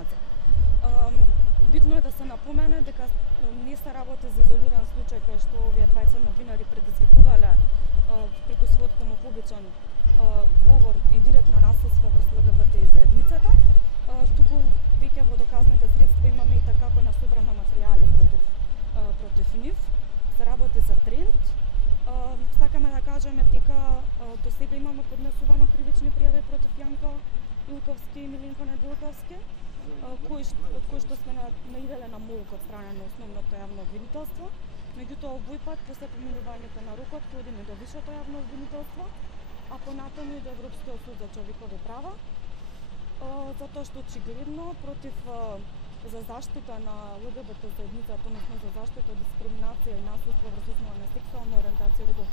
дискриминација. Битно е да се напомене дека не се работи за изолиран случај кај што овие двајца новинари предизвикувале преку својот хомофобичен говор и директно насилство врз ЛГБТ заедницата, туку веќе во доказните средства имаме и такако на собрано материјали против нив. Се работи за тренд. Сакаме да кажеме дека до сега имаме поднесувано кривични пријави против Јанко Илковски и Милинко Недилковски, кои што сме наиделе на молк од страна на основното јавно обвинителство. Меѓутоа, овој пат, после поминувањето на рокот, ќе одиме до висшето јавно обвинителство, а понатаму и до Европскиот суд за човекови права, затоа што очигледно против за заштита на ЛГБТ заедницата, односно за заштита од дискриминација и насилство врз основа на сексуална ориентација и родов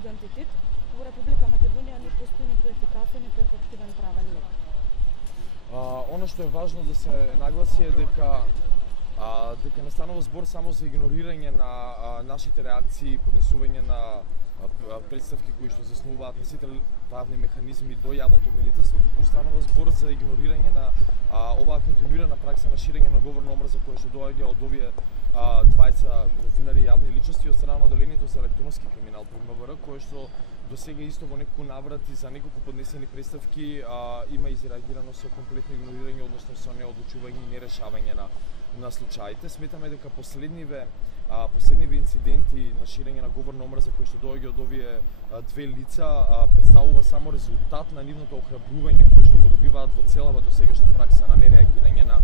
идентитет, во Република Македонија не постои ниту ефикасен ниту ефективен правен лек. Оно што е важно да се нагласи е дека не станува збор само за игнорирање на нашите реакции, поднесување на представки кои што заснуваат на сите правни механизми до јавното обвинителство, туку станува збор за игнорирање на оваа континуирана пракса на ширење на говор на омрза која што доаѓа од овие двајца новинари јавни личности од страна на Одделението за електронски криминал при МВР, кој што до сега исто во неколку наврати за неколку поднесени представки има изреагирано со комплетно игнорирање, односно со неодлучување и нерешавање на случаите. Сметаме дека последниве инциденти на ширење на говор на омрза кои што доаѓа од овие две лица представува само резултат на нивното охрабрување кое што го добиваат во целава досегашна пракса на нереагирање на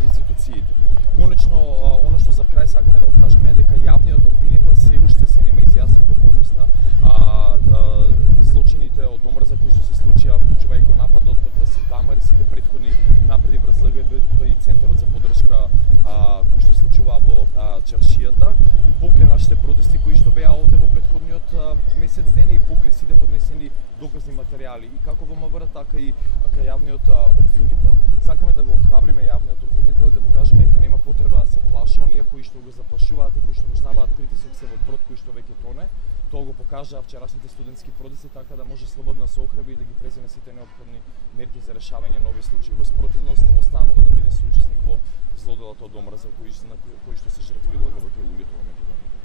институциите. Конечно, она што за крај сакаме да го кажеме е дека јавниот обвинител се уште се нема изјаснато по однос на злочините од омрза кои што се случија, вклучувајќи нападот врз Дамар и сите претходни напади врз ЛГБТ и Центарот за поддршка кои што случува во Чаршијата, и покрај нашите протести кои што беа овде во претходниот месец дена и покрај сите поднесени доказни материјали и како во МВР, така и кај јавниот обвинител. Сакаме да го охрабриме јавниот обвинител и да му кажеме дека нема потреба да се плаши, оние кои што го заплашуваат и кои што му ставаат притисок се во брод кој што веќе тоне. Тоа го покажаа вчерашните студентски протести, така да може слободно да се охрабри и да ги преземе сите неопходни мерки за решавање на овие случаи. Во спротивност, останува да биде соучесник во злоделото од омрза кои што се жртви ЛГБТ луѓето во Македонија.